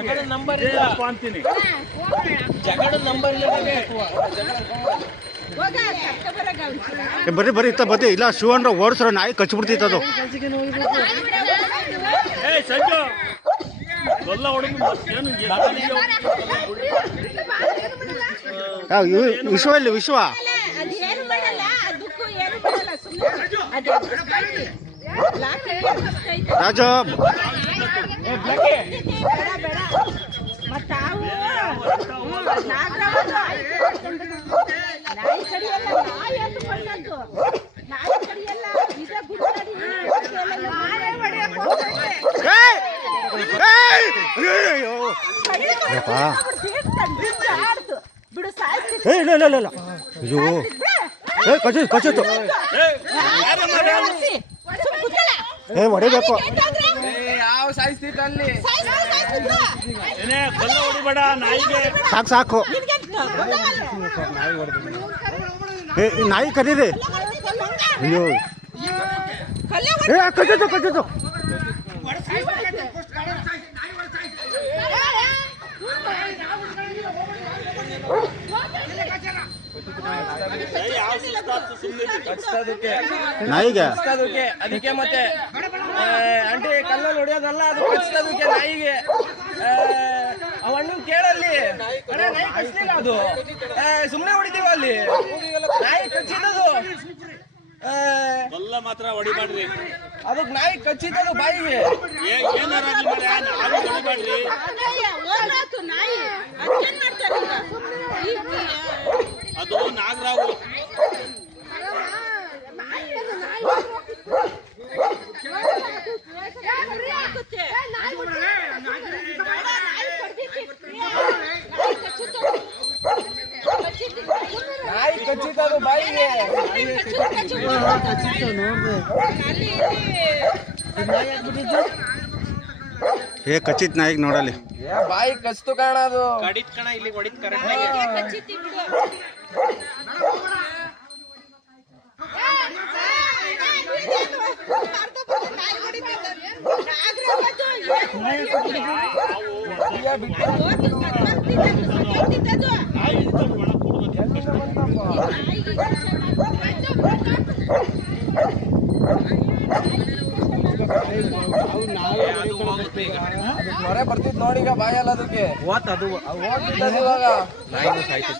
ಜಗಳ ನಂಬರ್ ಇಲ್ಲ ಅಂತೀನಿ. ಜಗಳ ನಂಬರ್ ಇಲ್ಲ. ಬರ್ರಿ ಬರ್ರಿ ಇತ್ತ ಬರ್ರಿ ಇಲ್ಲ ಶಿವ ಅಂದ್ರೆ ಓಡಿಸ್ರ ನಾಯಿ ಕಚ್ಚಿಬಿಡ್ತಿತ್ತು ಅದು. ಸಂಜು ವಿಶ್ವ ಇಲ್ಲಿ ವಿಶ್ವ ರಾಜ ಇಲ್ಲ ಇಲ್ಲ ಇಲ್ಲ ಅಯ್ಯೋ ಕಚ್ಚಿತ್ತು ಹೊಡಿಬೇಕು. ಸಾಕು ಸಾಕು ನಾಯಿ ಕರೀರಿ. ಅಯ್ಯೋ ಕಚ್ಚಿತ್ತು ಕಚ್ಚಿತ್ತು. ನಾಯಿಗೆ ಅದಕ್ಕೆ ಮತ್ತೆ ಅಂಟಿ ಕಲ್ಲಲ್ಲಿ ಹೊಡೆಯೋದಲ್ಲ, ಅದು ಕಚ್ಚಿದಕ್ಕೆ ನಾಯಿಗೆ. ಅವಣ್ಣು ಕೇಳಲ್ಲಿ ನಾಯಿ ಕಚ್ಚಿಲ್ಲ, ಅದು ಸುಮ್ಮನೆ ಹೊಡಿತೀವ ಅಲ್ಲಿ. ನಾಯಿ ಕಚ್ಚಿದದು ಮಾತ್ರ ಹೊಡಿಬಾಡ್ರಿ. ಅದಕ್ಕೆ ನಾಯಿ ಕಚ್ಚಿದ್ದದು ಬಾಯಿಗೆ. ಅದು ನಾಗರಾವು. ನಾಯಿ ಕಚ್ಚಿದ್ದು ಬಾಯಿಗೆ. ಕಚ್ಚಿತ್ ನಾಯಿಗೆ ನೋಡಲಿ. ಬಾಯಿ ಕಚ್ತು ಕಾಣ, ಅದು ಕಡಿತ್ ಕಣ. ಇಲ್ಲಿ ಹೊಡಿತ್ ಕರೆಕ್ಟ್. ಹೊರೆ ಬರ್ತಿದ್ ನೋಡಿ ಈಗ ಬಾಯಲ್ಲ ಅದಕ್ಕೆ. ಅದು ಇವಾಗ ನಾಯಿಗೂ ಸಾಯ್ತು.